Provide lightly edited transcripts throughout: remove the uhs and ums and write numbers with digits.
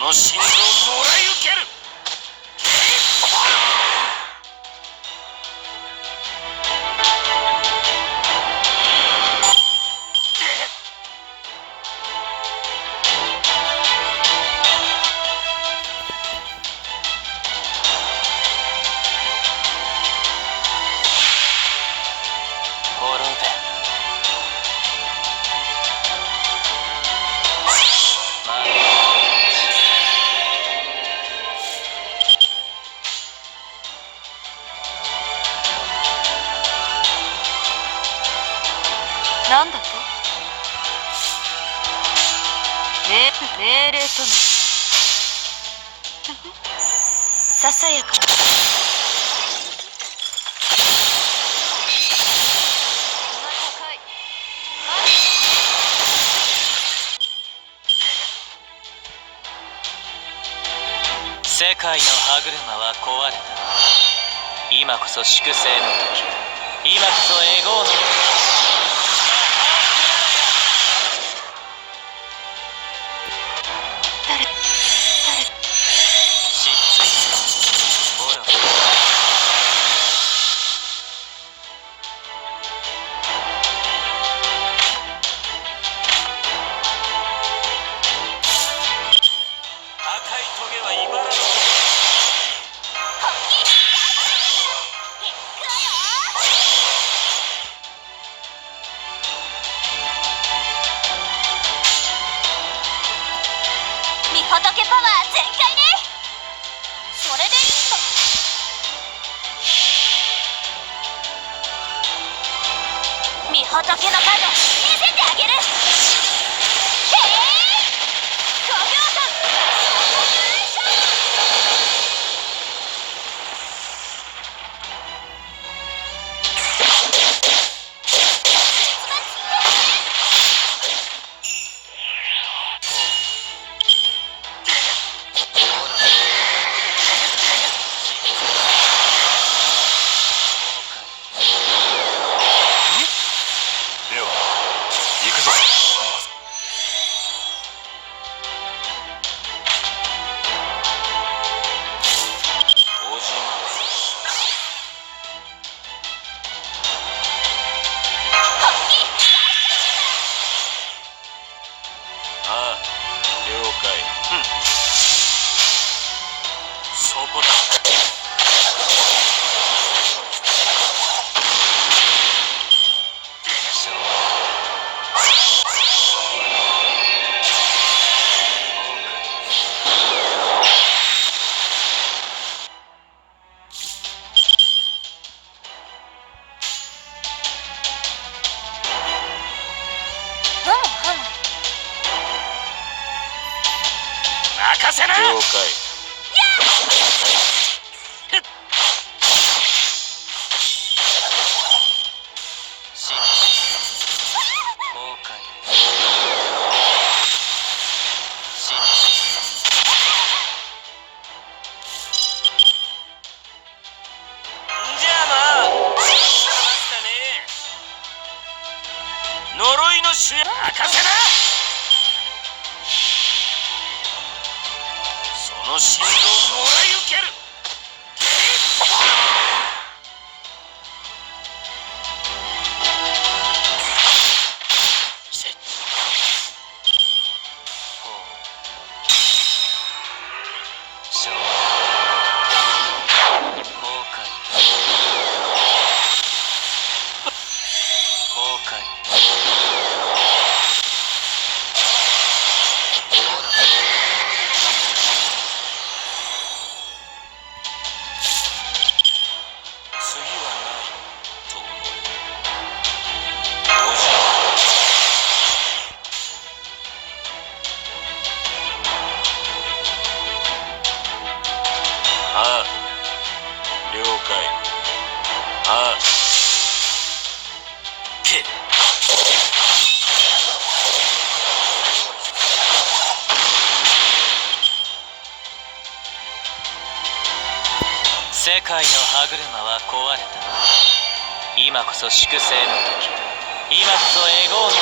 の心臓をもらい受ける。なんだと？命令ともささやかな。世界の歯車は壊れた。今こそ粛清の時、今こそエゴーの時。失墜する。ボロ赤いトゲは茨の御仏パワー全開ね。それでいいんだ。御仏のカード見せてあげる。へえ、5秒間そこだ。任せな。了解。呪いの主役任せな。その心臓をもらい受ける。世界の歯車は壊れた。今こそ粛清の時、今こそエゴーの時。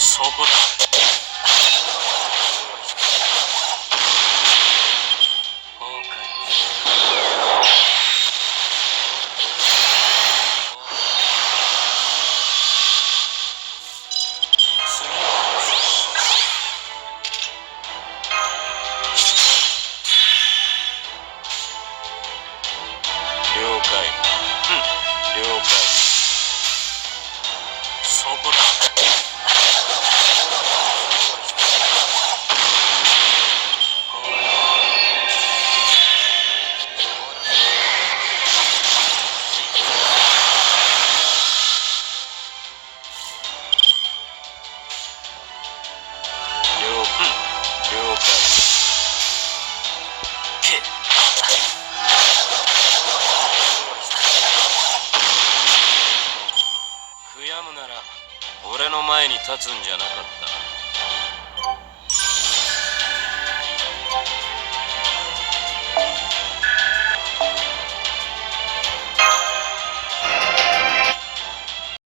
そこだ。崩壊。次は了解。了解。そこだ。了解。け悔やむなら俺の前に立つんじゃなかった。